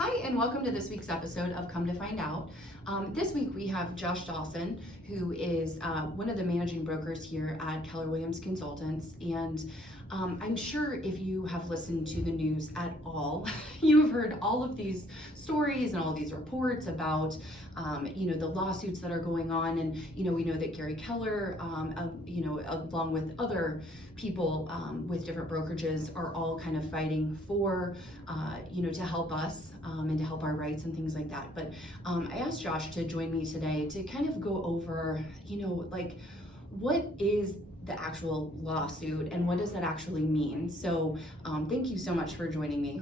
Hi, and welcome to this week's episode of Come to Find Out. This week we have Josh Dawson, who is one of the managing brokers here at Keller Williams Consultants. And I'm sure if you have listened to the news at all, you've heard all of these stories and all these reports about, the lawsuits that are going on. And, we know that Gary Keller, along with other people with different brokerages are all kind of fighting for, to help us and to help our rights and things like that. But I asked Josh to join me today to kind of go over, what is the actual lawsuit and what does that actually mean? So thank you so much for joining me.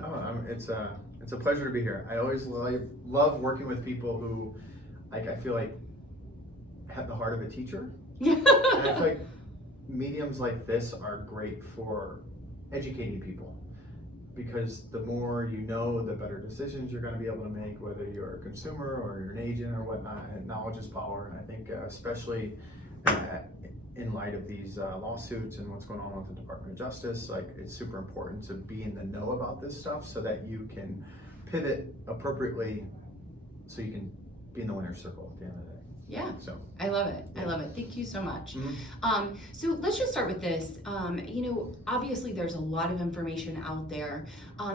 It's a pleasure to be here. I always love working with people who, I feel like have the heart of a teacher. And I feel like mediums like this are great for educating people, because the more you know, the better decisions you're going to be able to make, whether you're a consumer or you're an agent or whatnot. And knowledge is power. And I think especially in light of these lawsuits and what's going on with the Department of Justice, it's super important to be in the know about this stuff so that you can pivot appropriately, so you can be in the winner's circle at the end of the day. Yeah, so I love it. Yeah. I love it. Thank you so much. Mm-hmm. So let's just start with this. Obviously there's a lot of information out there.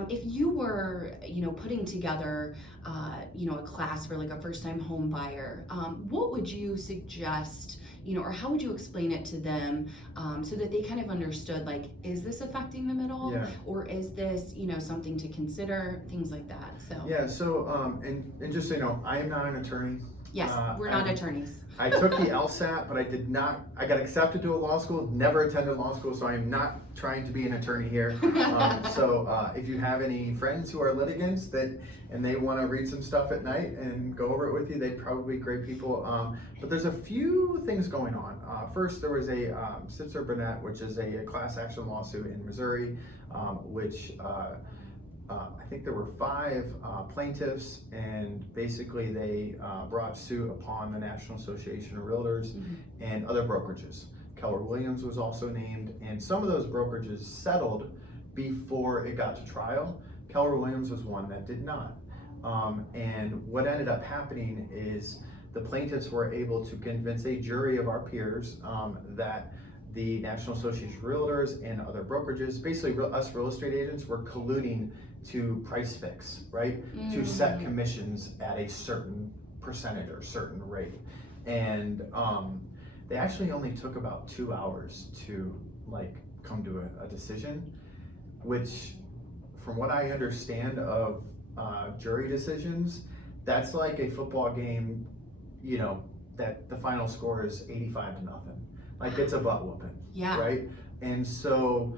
If you were, putting together, a class for like a first-time home buyer, what would you suggest, or how would you explain it to them so that they kind of understood, is this affecting them at all? Yeah. Or is this, something to consider, things like that. So Yeah, so, and just so you know, I am not an attorney. yes, we're not attorneys. I took the LSAT, but I got accepted to a law school, never attended law school, so I am not trying to be an attorney here. If you have any friends who are litigants and they want to read some stuff at night and go over it with you, they'd probably be great people. But there's a few things going on. First, there was a Sitzer-Burnett, which is a class action lawsuit in Missouri, which I think there were 5 plaintiffs, and basically they brought suit upon the National Association of Realtors and other brokerages. Keller Williams was also named, and some of those brokerages settled before it got to trial. Keller Williams was one that did not. And what ended up happening is the plaintiffs were able to convince a jury of our peers that the National Association of Realtors and other brokerages, basically us real estate agents, were colluding to price fix, right? To set commissions at a certain percentage or certain rate. And they actually only took about 2 hours to come to a decision, which from what I understand of jury decisions, that's like a football game, that the final score is 85-0. It's a butt whooping, Yeah. right? And so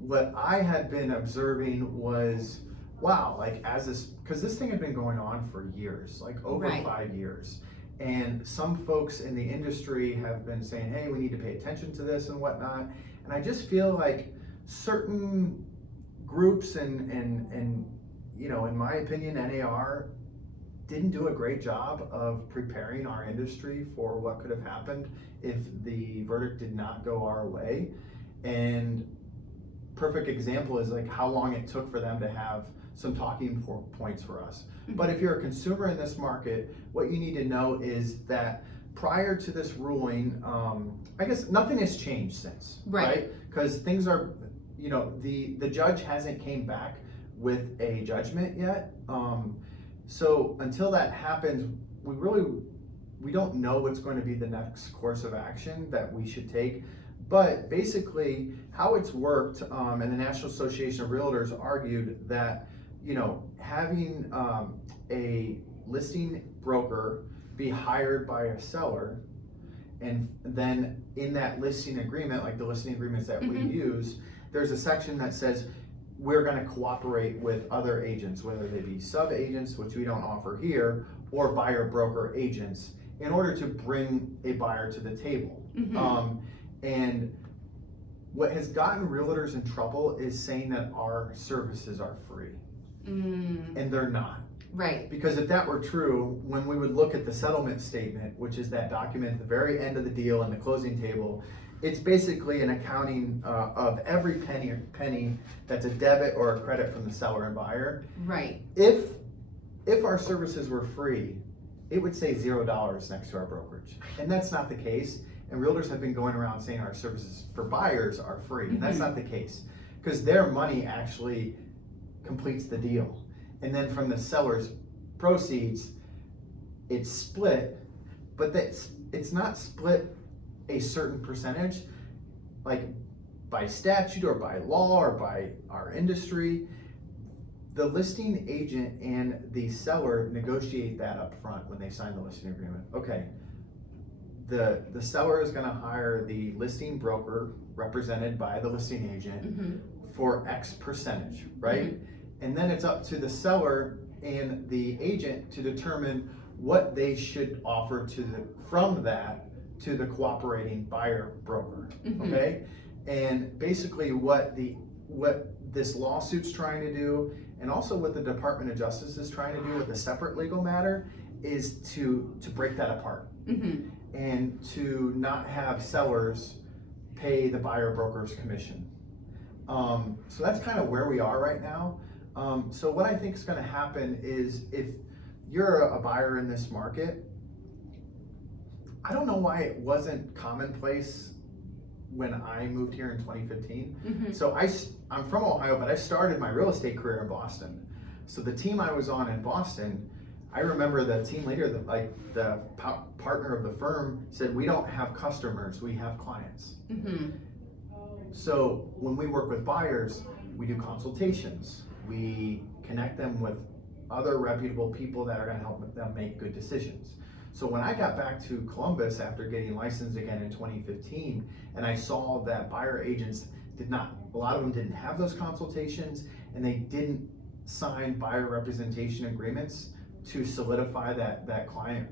what I had been observing was, wow, because this thing had been going on for years, over Right. 5 years. And some folks in the industry have been saying, hey, we need to pay attention to this and whatnot. And I just feel like certain groups and in my opinion, NAR didn't do a great job of preparing our industry for what could have happened if the verdict did not go our way. And perfect example is how long it took for them to have some talking points for us. But if you're a consumer in this market, what you need to know is that prior to this ruling, I guess nothing has changed since, right? Because things are, the judge hasn't came back with a judgment yet. So until that happens, we don't know what's going to be the next course of action that we should take. But basically, how it's worked, and the National Association of Realtors argued that, having a listing broker be hired by a seller, and then in that listing agreement, like the listing agreements that we use, there's a section that says we're going to cooperate with other agents, whether they be sub-agents, which we don't offer here, or buyer broker agents, in order to bring a buyer to the table. And what has gotten realtors in trouble is saying that our services are free. And they're not. Right. Because if that were true, when we would look at the settlement statement, which is that document at the very end of the deal and the closing table, it's basically an accounting of every penny that's a debit or a credit from the seller and buyer. Right. If our services were free, it would say $0 next to our brokerage, and that's not the case. And realtors have been going around saying our services for buyers are free, and that's not the case, because their money actually completes the deal. And then from the seller's proceeds, it's split, but it's not split a certain percentage, like by statute or by law or by our industry. The listing agent and the seller negotiate that up front when they sign the listing agreement. Okay, the seller is gonna hire the listing broker represented by the listing agent for X percentage, right? And then it's up to the seller and the agent to determine what they should offer from that to the cooperating buyer broker, okay? And basically what this lawsuit's trying to do, and also what the Department of Justice is trying to do with a separate legal matter, is to break that apart and to not have sellers pay the buyer broker's commission. So that's kind of where we are right now. So what I think is going to happen is, if you're a buyer in this market, I don't know why it wasn't commonplace when I moved here in 2015. So I'm from Ohio, but I started my real estate career in Boston. So the team I was on in Boston, I remember the team leader, the partner of the firm, said, "We don't have customers, we have clients." So when we work with buyers, we do consultations. We connect them with other reputable people that are going to help them make good decisions. So when I got back to Columbus after getting licensed again in 2015, and I saw that buyer agents a lot of them didn't have those consultations, and they didn't sign buyer representation agreements to solidify that client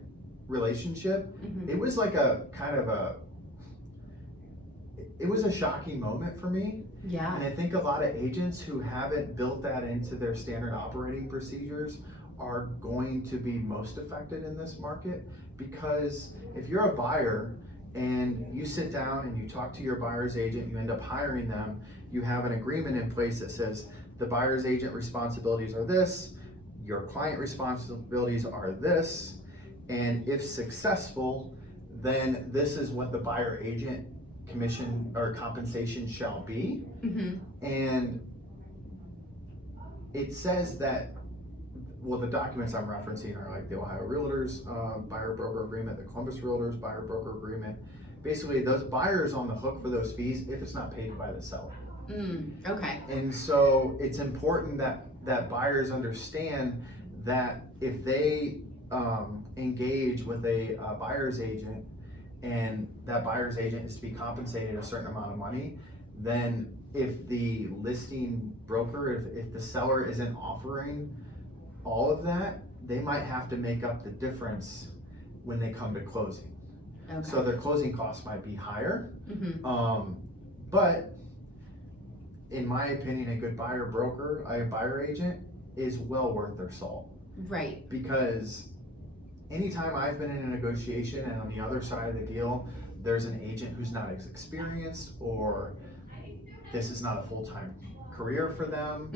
relationship, it was like it was a shocking moment for me. Yeah. And I think a lot of agents who haven't built that into their standard operating procedures are going to be most affected in this market, because if you're a buyer and you sit down and you talk to your buyer's agent, you end up hiring them, you have an agreement in place that says the buyer's agent responsibilities are this, your client responsibilities are this, and if successful, then this is what the buyer agent commission or compensation shall be. And it says that, well, the documents I'm referencing are like the Ohio Realtors buyer broker agreement, the Columbus Realtors buyer broker agreement. Basically, those buyers on the hook for those fees if it's not paid by the seller. Okay. And so it's important that buyers understand that if they engage with a buyer's agent, and that buyer's agent is to be compensated a certain amount of money, then if the listing broker, if the seller isn't offering all of that, they might have to make up the difference when they come to closing. Okay. So their closing costs might be higher. But in my opinion, a good buyer agent is well worth their salt. Right. Because anytime I've been in a negotiation and on the other side of the deal, there's an agent who's not as experienced, or this is not a full-time career for them.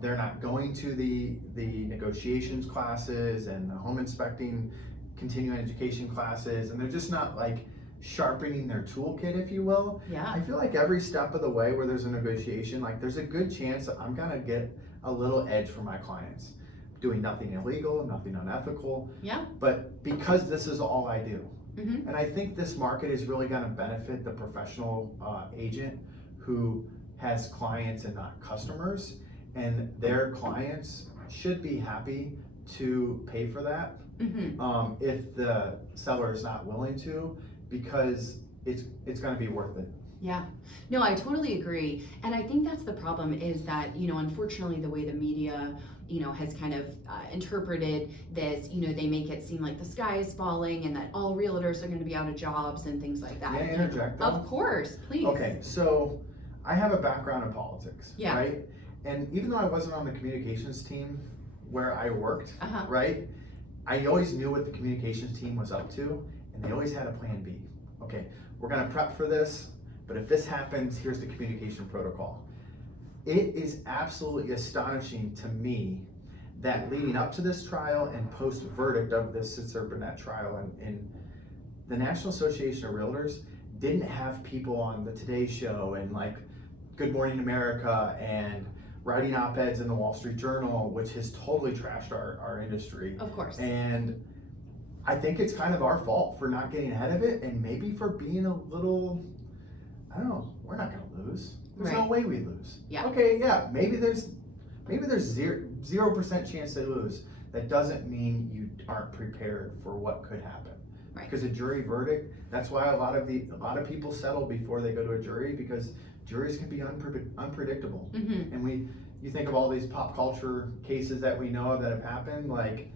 They're not going to the negotiations classes and the home inspecting continuing education classes, and they're just not like sharpening their toolkit, if you will. Yeah. I feel like every step of the way where there's a negotiation, like there's a good chance that I'm gonna get a little edge for my clients. Doing nothing illegal, nothing unethical. Yeah. But because this is all I do. And I think this market is really gonna benefit the professional agent who has clients and not customers. And their clients should be happy to pay for that if the seller is not willing to, because it's gonna be worth it. Yeah, no, I totally agree. And I think that's the problem, is that, unfortunately, the way the media, has kind of interpreted this, they make it seem like the sky is falling and that all realtors are going to be out of jobs and things like that. May I interject though? Of course, please. Okay, so I have a background in politics, Yeah. right? And even though I wasn't on the communications team where I worked, right? I always knew what the communications team was up to, and they always had a plan B. Okay, we're gonna prep for this, but if this happens, here's the communication protocol. It is absolutely astonishing to me that leading up to this trial and post verdict of this Sitzer Burnett trial, and the National Association of Realtors didn't have people on the Today Show and like Good Morning America and writing op-eds in the Wall Street Journal, which has totally trashed our industry. Of course. And I think it's kind of our fault for not getting ahead of it, and maybe for being a little, I don't know, we're not gonna lose. There's no way we lose. Yeah. Okay, yeah, maybe there's 0% chance they lose. That doesn't mean you aren't prepared for what could happen. Right. Because a jury verdict, that's why a lot of people settle before they go to a jury, because juries can be unpredictable. Mm-hmm. And you think of all these pop culture cases that we know of that have happened, like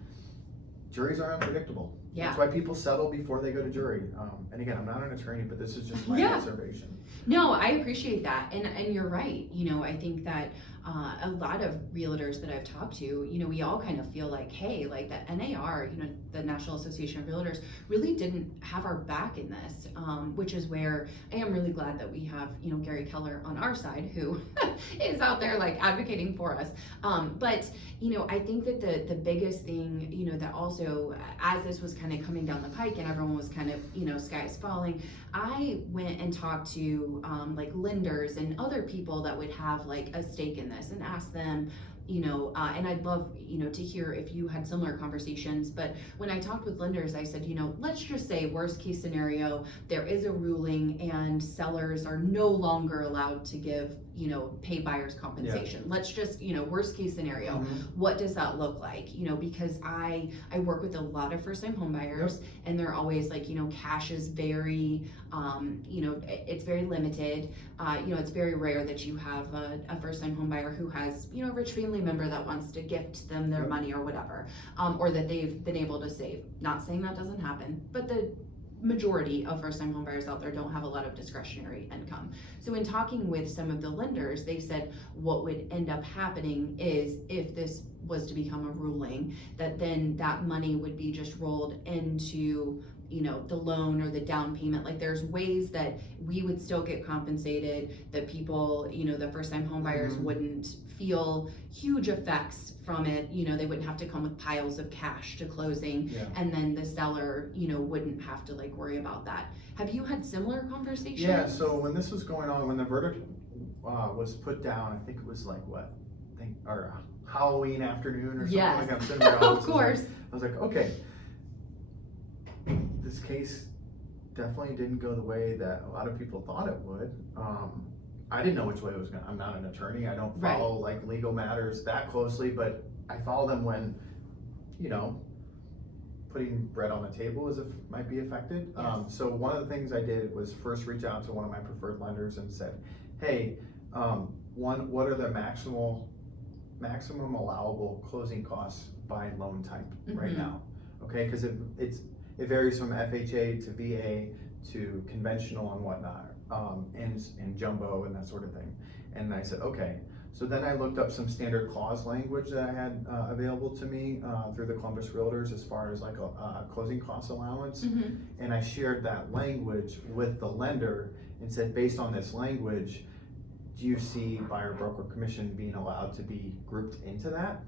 juries are unpredictable. Yeah. That's why people settle before they go to jury. And again, I'm not an attorney, but this is just my observation. No, I appreciate that, and you're right. I think that a lot of realtors that I've talked to, we all kind of feel like, hey, like the NAR, the National Association of Realtors, really didn't have our back in this, which is where I am really glad that we have, Gary Keller on our side, who is out there like advocating for us. But I think that the biggest thing, that also, as this was kind of coming down the pike and everyone was kind of, skies falling, I went and talked to like lenders and other people that would have like a stake in this and asked them, and I'd love, to hear if you had similar conversations. But when I talked with lenders, I said, let's just say worst case scenario, there is a ruling and sellers are no longer allowed to give, pay buyers compensation. Yeah. Let's just, worst case scenario, what does that look like? Because I work with a lot of first time home buyers, and they're always like, cash is very, it's very limited. It's very rare that you have a first time home buyer who has, a rich family member that wants to gift them their money or whatever, or that they've been able to save. Not saying that doesn't happen, but the majority of first-time home buyers out there don't have a lot of discretionary income. So in talking with some of the lenders, they said what would end up happening is, if this was to become a ruling, that then that money would be just rolled into the loan or the down payment. Like there's ways that we would still get compensated, that people, the first time home buyers wouldn't feel huge effects from it. They wouldn't have to come with piles of cash to closing, and then the seller, wouldn't have to like worry about that. Have you had similar conversations? Yeah, so when this was going on, when the verdict was put down, I think it was like Halloween afternoon or something like that. I'm sitting in my office, of course. I was like, okay, this case definitely didn't go the way that a lot of people thought it would. I didn't know which way it was going. I'm not an attorney. I don't follow like legal matters that closely, but I follow them when, putting bread on the table might be affected. Yes. So one of the things I did was first reach out to one of my preferred lenders and said, hey, what are the maximum allowable closing costs by loan type right now? Okay, because it varies from FHA to VA to conventional and whatnot, and jumbo and that sort of thing. And I said, okay. So then I looked up some standard clause language that I had available to me through the Columbus Realtors as far as like a closing cost allowance. And I shared that language with the lender and said, based on this language, do you see buyer broker commission being allowed to be grouped into that?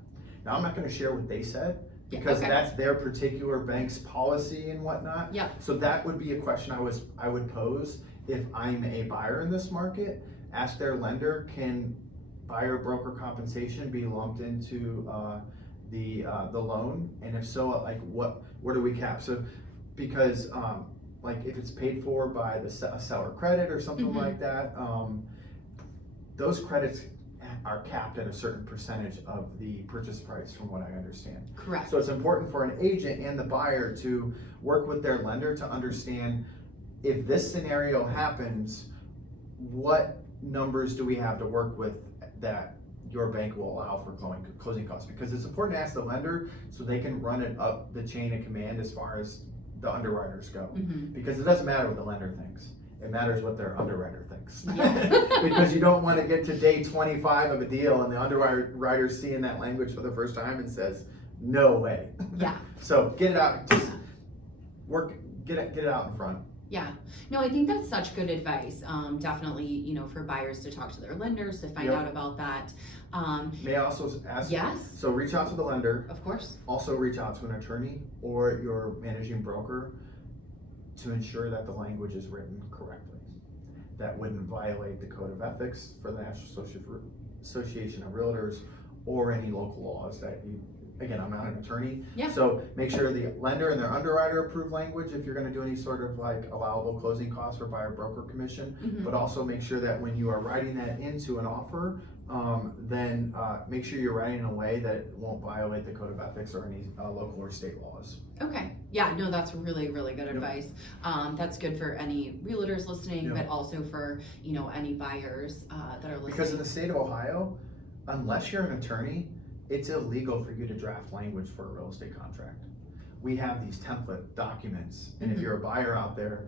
Now, I'm not going to share what they said, because that's their particular bank's policy and whatnot. So that would be a question I would pose if I'm a buyer in this market. Ask their lender, can buyer broker compensation be lumped into the loan? And if so, like where do we cap? So because like if it's paid for by a seller credit or something like that, those credits are capped at a certain percentage of the purchase price, from what I understand. Correct. So it's important for an agent and the buyer to work with their lender to understand, if this scenario happens, what numbers do we have to work with that your bank will allow for closing costs? Because it's important to ask the lender so they can run it up the chain of command as far as the underwriters go. Because it doesn't matter what the lender thinks. It matters what their underwriter thinks. Because you don't want to get to day 25 of a deal and the underwriter's seeing that language for the first time and says, no way. So get it out, just get it out in front. Yeah, no, I think that's such good advice. Definitely, you know, for buyers to talk to their lenders to find Yep. out about that. May I also ask? Yes, So reach out to the lender. of course. Also reach out to an attorney or your managing broker to ensure that the language is written correctly. That wouldn't violate the code of ethics for the National Association of Realtors or any local laws that you, again, I'm not an attorney. Yeah. So make sure the lender and their underwriter approve language if you're gonna do any sort of like allowable closing costs for buyer broker commission. Mhm. But also make sure that when you are writing that into an offer, then make sure you're writing in a way that won't violate the code of ethics or any local or state laws. Okay, yeah, no, that's really, really good Yep. advice. That's good for any realtors listening, Yep. but also for, you know, any buyers that are listening. Because in the state of Ohio, unless you're an attorney, it's illegal for you to draft language for a real estate contract. We have these template documents, and if Mhm. you're a buyer out there,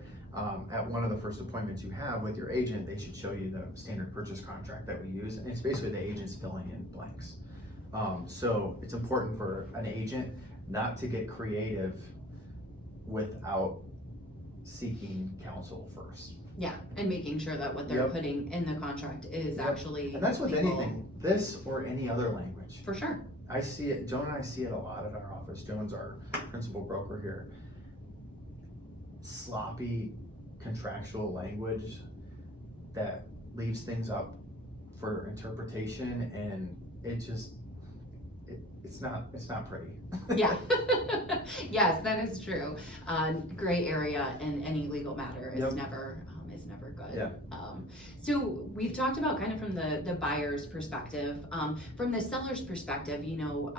at one of the first appointments you have with your agent, they should show you the standard purchase contract that we use, and it's basically the agent's filling in blanks. So it's important for an agent not to get creative without seeking counsel first. Yeah, and making sure that what they're Yep. putting in the contract is Yep. actually And that's with legal. anything, this or any other language. For sure. I see it, Joan and I see it a lot at our office. Joan's our principal broker here. Sloppy contractual language that leaves things up for interpretation, and it just, it's not pretty. Yeah. Yes, that is true. Gray area in any legal matter is Yep. never good. Yeah. So we've talked about kind of from the buyer's perspective, from the seller's perspective, you know,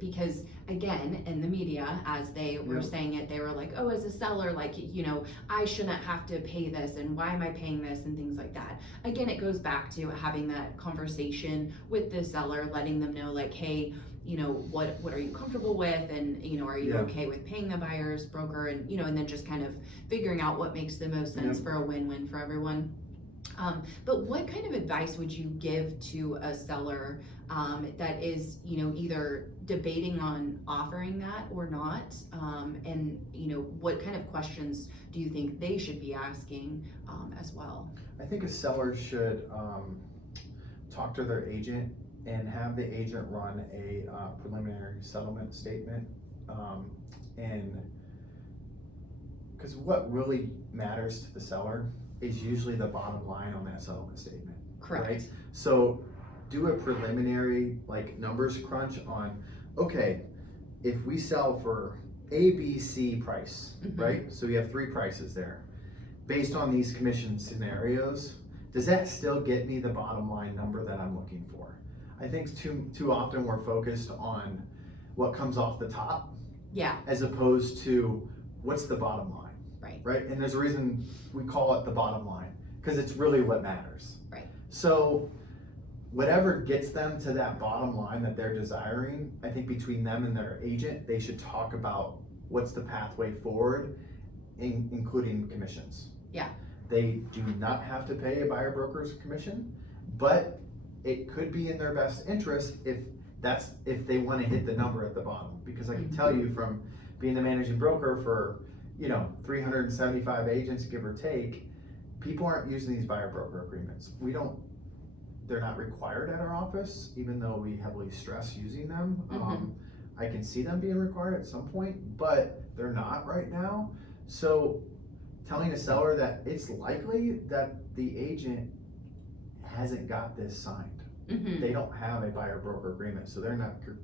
because again, in the media, as they were Yep. saying it, they were like, oh, as a seller, like, you know, I shouldn't have to pay this, and why am I paying this, and things like that. Again, it goes back to having that conversation with the seller, letting them know like, hey, you know, what are you comfortable with, and, you know, are you Yeah. okay with paying the buyer's broker, and, you know, and then just kind of figuring out what makes the most sense for a win-win for everyone. But what kind of advice would you give to a seller that is, you know, either debating on offering that or not? And, you know, what kind of questions do you think they should be asking as well? I think a seller should talk to their agent and have the agent run a preliminary settlement statement. And because what really matters to the seller is usually the bottom line on that settlement statement. Correct. Right? So do a preliminary like numbers crunch on, okay, if we sell for A, B, C price, Mhm. right? So we have three prices there. Based on these commission scenarios, does that still get me the bottom line number that I'm looking for? I think too often we're focused on what comes off the top Yeah, as opposed to what's the bottom line. right. Right? And there's a reason we call it the bottom line, because it's really what matters. Right. So whatever gets them to that bottom line that they're desiring, I think between them and their agent, they should talk about what's the pathway forward, including commissions. Yeah. They do not have to pay a buyer broker's commission, but it could be in their best interest if they want to hit the number at the bottom. Because I can tell you from being the managing broker for, 375 agents, give or take, people aren't using these buyer broker agreements. They're not required at our office, even though we heavily stress using them. Mhm. I can see them being required at some point, but they're not right now. So telling a seller that it's likely that the agent hasn't got this signed. Mhm. They don't have a buyer broker agreement, so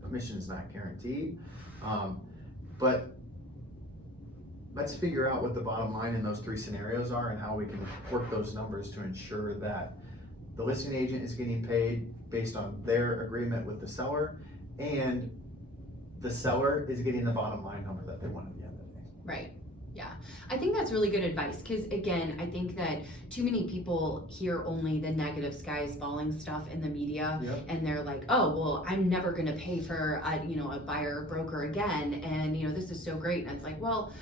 commission's not guaranteed. But let's figure out what the bottom line in those three scenarios are and how we can work those numbers to ensure that the listing agent is getting paid based on their agreement with the seller, and the seller is getting the bottom line number that they want at the end of the day. Right. Yeah, I think that's really good advice, because again, I think that too many people hear only the negative skies falling stuff in the media. Yep. And they're like, oh, well, I'm never going to pay for a buyer or broker again, and this is so great. And it's like, well,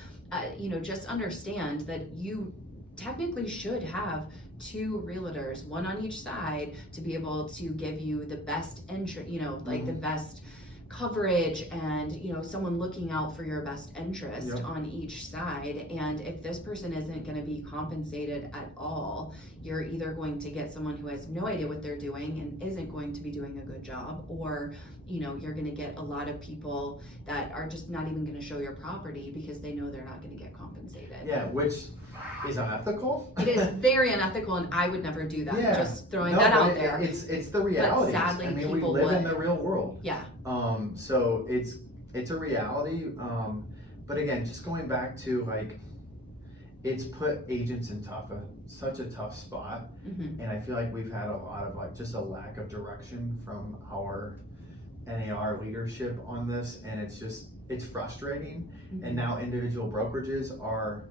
just understand that you technically should have two realtors, one on each side, to be able to give you the best entry, the best coverage and, someone looking out for your best interest Yep. on each side. And if this person isn't going to be compensated at all, you're either going to get someone who has no idea what they're doing and isn't going to be doing a good job, or you're going to get a lot of people that are just not even going to show your property because they know they're not going to get compensated. Yeah, which is unethical. It is very unethical, and I would never do that. Yeah. Just throwing No, that but out there. It's the reality. sadly, I mean, we people live in would. the real world. Yeah. So it's a reality. But again, just going back to like, it's put agents in such a tough spot. Mm-hmm. And I feel like we've had a lot of like just a lack of direction from our NAR leadership on this, and it's frustrating. Mm-hmm. And now individual brokerages are,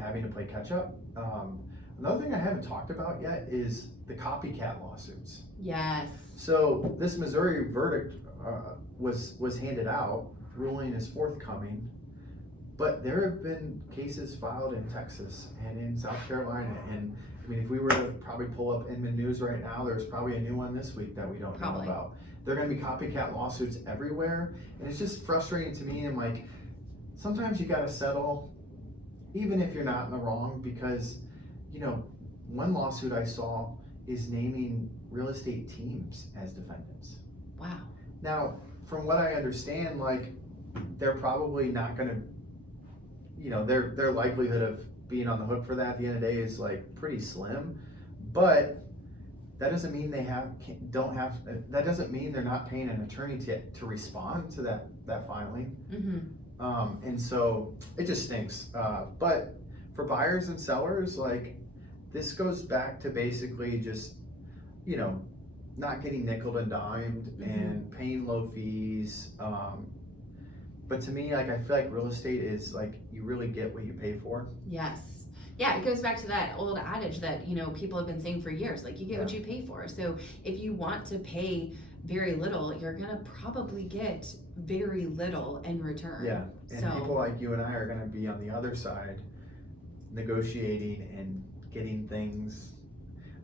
having to play catch up. Another thing I haven't talked about yet is the copycat lawsuits. Yes. So this Missouri verdict was handed out, ruling is forthcoming, but there have been cases filed in Texas and in South Carolina, and I mean, if we were to probably pull up Inman News right now, there's probably a new one this week that we don't know about. There are gonna be copycat lawsuits everywhere, and it's just frustrating to me. And like, sometimes you gotta settle, even if you're not in the wrong, because, one lawsuit I saw is naming real estate teams as defendants. Wow. Now, from what I understand, like, they're probably not gonna, their likelihood of being on the hook for that at the end of the day is like pretty slim, but that doesn't mean that doesn't mean they're not paying an attorney to respond to that filing. Mm-hmm. And so it just stinks. But for buyers and sellers, like, this goes back to basically just, not getting nickeled and dimed and paying low fees. But to me, like, I feel like real estate is like, you really get what you pay for. Yes. Yeah, it goes back to that old adage that, people have been saying for years, like, you get what you pay for. So if you want to pay very little, you're gonna probably get very little in return. Yeah, and people like you and I are gonna be on the other side negotiating and getting things.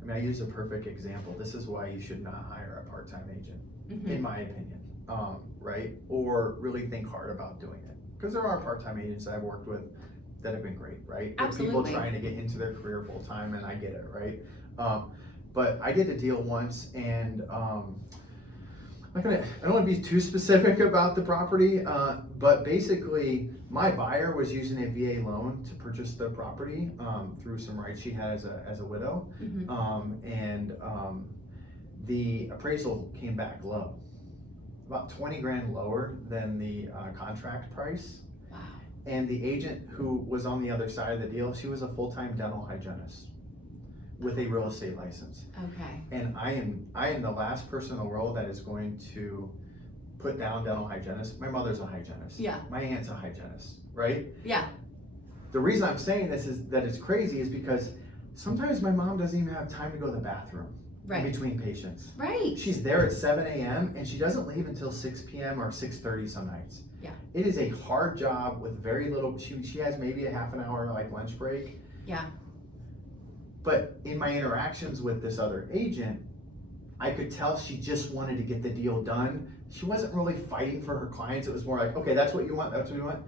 I mean, I use a perfect example. This is why you should not hire a part-time agent, in my opinion, right? Or really think hard about doing it. Because there are part-time agents I've worked with that have been great, right? Absolutely. People trying to get into their career full-time, and I get it, right? But I did a deal once, and I don't want to be too specific about the property, but basically my buyer was using a VA loan to purchase the property through some rights she had as a widow. And the appraisal came back low, about 20 grand lower than the contract price. Wow. And the agent who was on the other side of the deal, she was a full-time dental hygienist with a real estate license. Okay. And I am the last person in the world that is going to put down dental hygienist. My mother's a hygienist. Yeah. My aunt's a hygienist, right? Yeah. The reason I'm saying this is that it's crazy is because sometimes my mom doesn't even have time to go to the bathroom in between patients. Right. She's there at 7 a.m. and she doesn't leave until 6 p.m. or 6:30 some nights. Yeah. It is a hard job with very little, she has maybe a half an hour like lunch break. Yeah. But in my interactions with this other agent, I could tell she just wanted to get the deal done. She wasn't really fighting for her clients. It was more like, okay, that's what you want, that's what you want.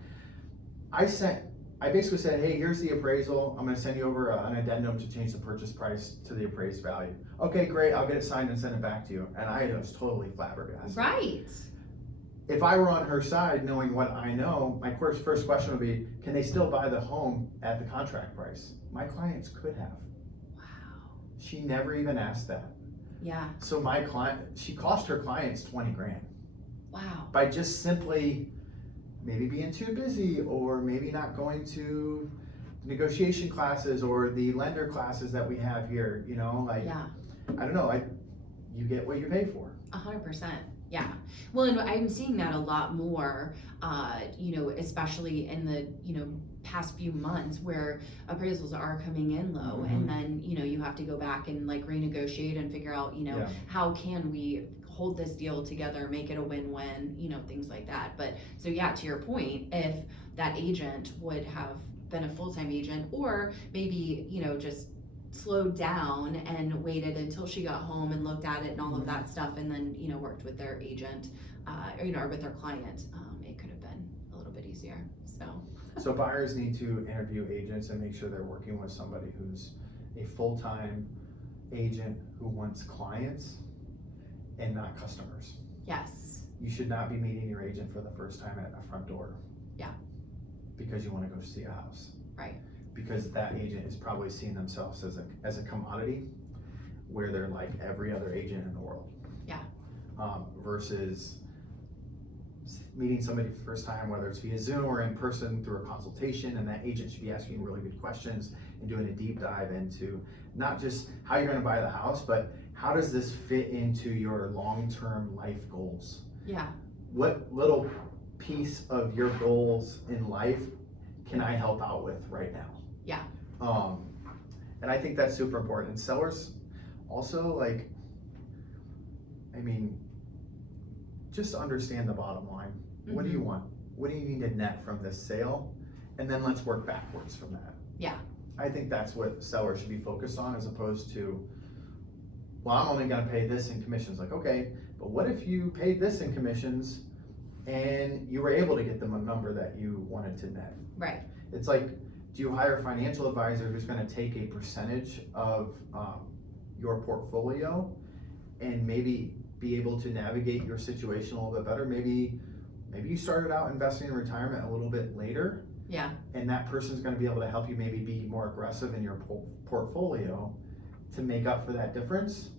I basically said, hey, here's the appraisal. I'm gonna send you over an addendum to change the purchase price to the appraised value. Okay, great, I'll get it signed and send it back to you. And I was totally flabbergasted. Right. If I were on her side, knowing what I know, my first question would be, can they still buy the home at the contract price? My clients could have. She never even asked that. Yeah. So she cost her clients 20 grand. Wow. By just simply maybe being too busy, or maybe not going to negotiation classes or the lender classes that we have here, Yeah. I don't know, you get what you pay for. 100%. Yeah. Well, and I'm seeing that a lot more, especially in the, past few months where appraisals are coming in low, and then, you have to go back and like renegotiate and figure out, how can we hold this deal together, make it a win-win, things like that. But so yeah, to your point, if that agent would have been a full-time agent, or maybe, just slowed down and waited until she got home and looked at it and all of that stuff, and then, you know, worked with their agent, or, you know, or with their client, it could have been a little bit easier, so. So buyers need to interview agents and make sure they're working with somebody who's a full-time agent who wants clients and not customers. Yes. You should not be meeting your agent for the first time at a front door. Yeah. Because you wanna go see a house. Right. Because that agent is probably seeing themselves as a commodity where they're like every other agent in the world. Yeah. Versus meeting somebody for the first time, whether it's via Zoom or in person through a consultation, and that agent should be asking really good questions and doing a deep dive into not just how you're gonna buy the house, but how does this fit into your long-term life goals? Yeah. What little piece of your goals in life can I help out with right now? Yeah. And I think that's super important. And sellers also, like, I mean, just understand the bottom line. What do you want? What do you need to net from this sale? And then let's work backwards from that. Yeah. I think that's what sellers should be focused on, as opposed to, well, I'm only gonna pay this in commissions. Like, okay, but what if you paid this in commissions and you were able to get them a number that you wanted to net? Right. It's like, do you hire a financial advisor who's gonna take a percentage of your portfolio and maybe be able to navigate your situation a little bit better? Maybe you started out investing in retirement a little bit later. Yeah. And that person's gonna be able to help you maybe be more aggressive in your portfolio to make up for that difference.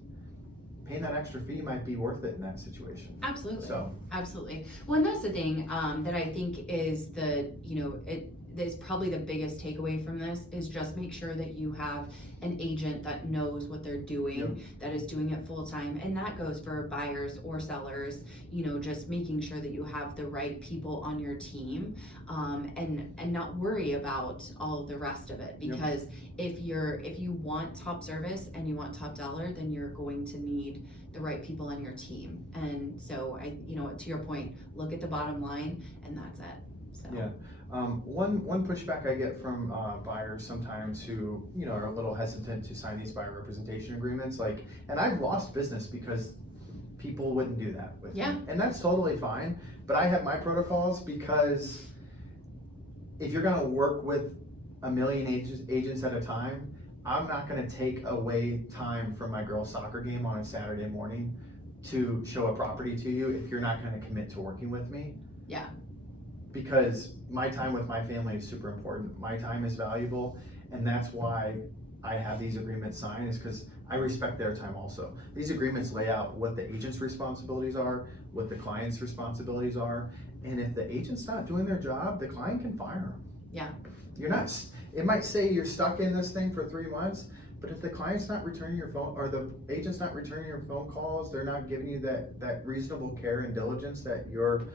Paying that extra fee might be worth it in that situation. Absolutely. So. Absolutely. Well, and that's the thing that I think is is probably the biggest takeaway from this is just make sure that you have an agent that knows what they're doing, that is doing it full time. And that goes for buyers or sellers, you know, just making sure that you have the right people on your team, and not worry about all the rest of it. Because if you want top service and you want top dollar, then you're going to need the right people on your team. And so to your point, look at the bottom line, and that's it. So. Yeah. One pushback I get from buyers sometimes who, you know, are a little hesitant to sign these buyer representation agreements, like, and I've lost business because people wouldn't do that with me. And that's totally fine, but I have my protocols, because if you're gonna work with a million agents at a time, I'm not gonna take away time from my girls' soccer game on a Saturday morning to show a property to you if you're not gonna commit to working with me. Yeah. Because my time with my family is super important. My time is valuable, and that's why I have these agreements signed, is because I respect their time also. These agreements lay out what the agent's responsibilities are, what the client's responsibilities are, and if the agent's not doing their job, the client can fire them. Yeah. You're not, it might say you're stuck in this thing for 3 months, but if the client's not returning your phone, or the agent's not returning your phone calls, they're not giving you that reasonable care and diligence that you're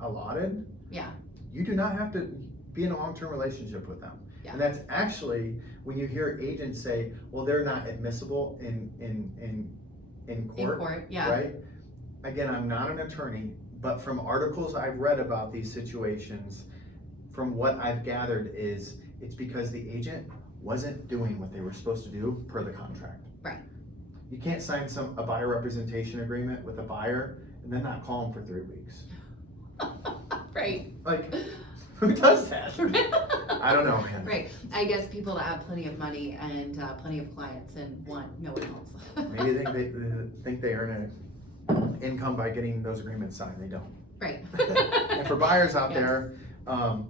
allotted. Yeah. You do not have to be in a long-term relationship with them. Yeah. And that's actually when you hear agents say, well, they're not admissible in court. In court, yeah. Right? Again, I'm not an attorney, but from articles I've read about these situations, from what I've gathered is it's because the agent wasn't doing what they were supposed to do per the contract. Right. You can't sign a buyer representation agreement with a buyer and then not call them for 3 weeks. Right. Like, who does that? I don't know, man. Right. I guess people that have plenty of money and plenty of clients and want no one else. Maybe they think they earn an income by getting those agreements signed. They don't. Right. And for buyers out there, I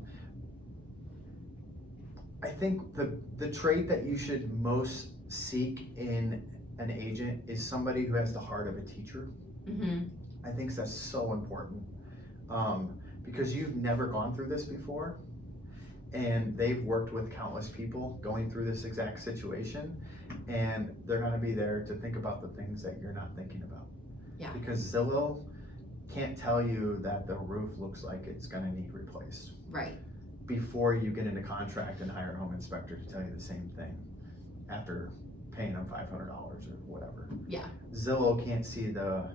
think the trait that you should most seek in an agent is somebody who has the heart of a teacher. I think that's so important. Because you've never gone through this before, and they've worked with countless people going through this exact situation, and they're gonna be there to think about the things that you're not thinking about. Yeah. Because Zillow can't tell you that the roof looks like it's gonna need replaced. Right. Before you get into contract and hire a home inspector to tell you the same thing after paying them $500 or whatever. Yeah. Zillow can't see the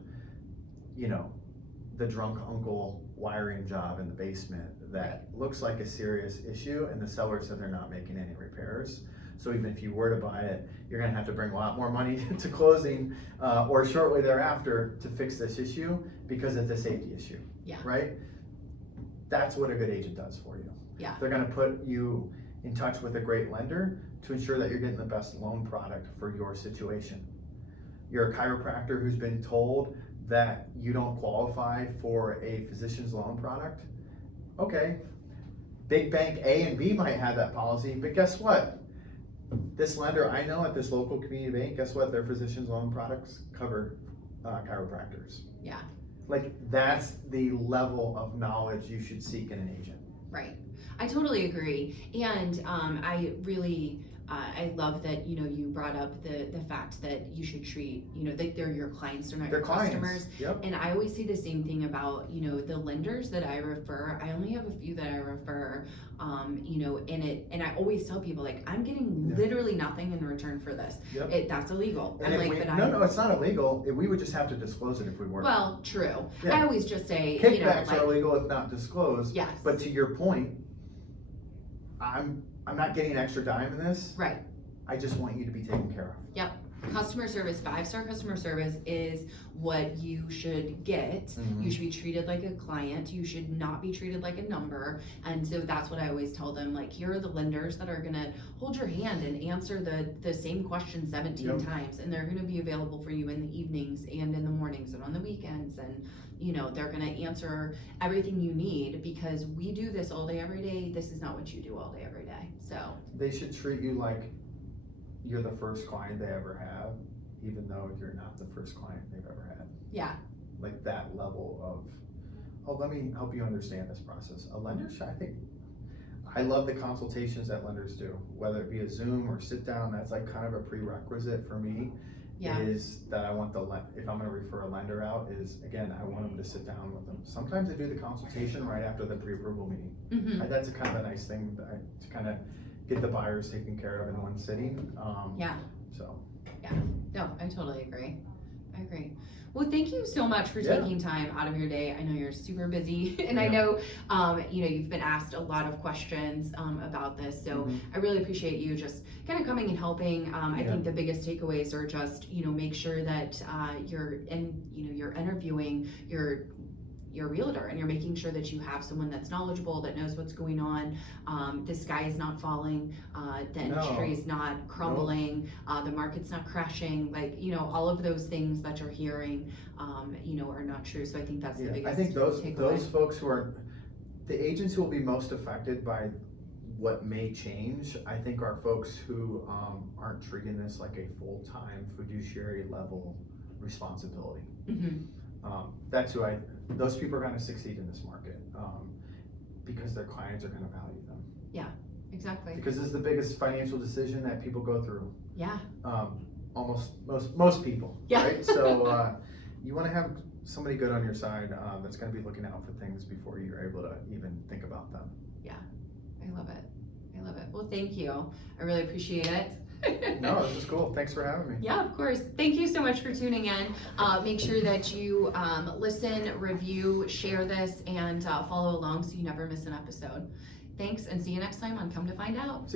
drunk uncle wiring job in the basement that looks like a serious issue, and the seller said they're not making any repairs. So even if you were to buy it, you're gonna have to bring a lot more money to closing or shortly thereafter to fix this issue because it's a safety issue, Yeah. right? That's what a good agent does for you. Yeah. They're gonna put you in touch with a great lender to ensure that you're getting the best loan product for your situation. You're a chiropractor who's been told that you don't qualify for a physician's loan product. Okay, big bank A and B might have that policy, but guess what? This lender I know at this local community bank, guess what? Their physician's loan products cover chiropractors. Yeah. Like, that's the level of knowledge you should seek in an agent. Right. I totally agree. And I really, I love that, you know, you brought up the fact that you should treat, you know, that they're your clients, they're not They're your clients. customers. Yep. And I always say the same thing about, you know, the lenders that I refer. I only have a few that I refer, you know, and I always tell people, like, I'm getting literally nothing in return for this. Yep. That's illegal. And I'm if like, we, but no, it's not illegal. We would just have to disclose it if we were. Well, true. Yeah. I always just say, Kickbacks you know, like, are illegal if not disclosed. yes. But to your point, I'm not getting an extra dime in this. Right. I just want you to be taken care of. Yep. Customer service, 5-star customer service is what you should get. Mhm. You should be treated like a client. You should not be treated like a number. And so that's what I always tell them. Like, here are the lenders that are gonna hold your hand and answer the same question 17 Yep. times. And they're gonna be available for you in the evenings and in the mornings and on the weekends. And, you know, they're gonna answer everything you need because we do this all day, every day. This is not what you do all day, every day. So, They should treat you like you're the first client they ever have, even though you're not the first client they've ever had. yeah. Like that level of, oh, let me help you understand this process. A lender should, I love the consultations that lenders do, whether it be a Zoom or sit down. That's like kind of a prerequisite for me. Yeah. Is that I want if I'm gonna refer a lender out, is again, I want them to sit down with them. Sometimes I do the consultation right after the pre-approval meeting. Mm-hmm. That's a kind of a nice thing to kind of get the buyers taken care of in one sitting. Yeah. So. No, I totally agree. I agree. Well, thank you so much for Yeah. taking time out of your day. I know you're super busy, and I Yeah. know, you know, you've been asked a lot of questions about this. So Mhm. I really appreciate you just kind of coming and helping. I Yeah. think the biggest takeaways are just, you know, make sure that you're interviewing your realtor and you're making sure that you have someone that's knowledgeable, that knows what's going on. The sky is not falling, the industry is not crumbling, the market's not crashing, like, you know, all of those things that you're hearing, you know, are not true. So I think that's the biggest I think those takeaway. folks who are, the agents who will be most affected by what may change, I think are folks who aren't treating this like a full-time fiduciary level responsibility. Mhm. Those people are gonna succeed in this market, because their clients are gonna value them. Exactly. Because this is the biggest financial decision that people go through, Yeah. most people, Yeah. right? So, you wanna have somebody good on your side, that's gonna be looking out for things before you're able to even think about them. I love it. I love it. Well, thank you. I really appreciate it. No, this is cool. Thanks for having me. Yeah, of course. Thank you so much for tuning in. Make sure that you listen, review, share this, and follow along so you never miss an episode. Thanks, and see you next time on Come to Find Out.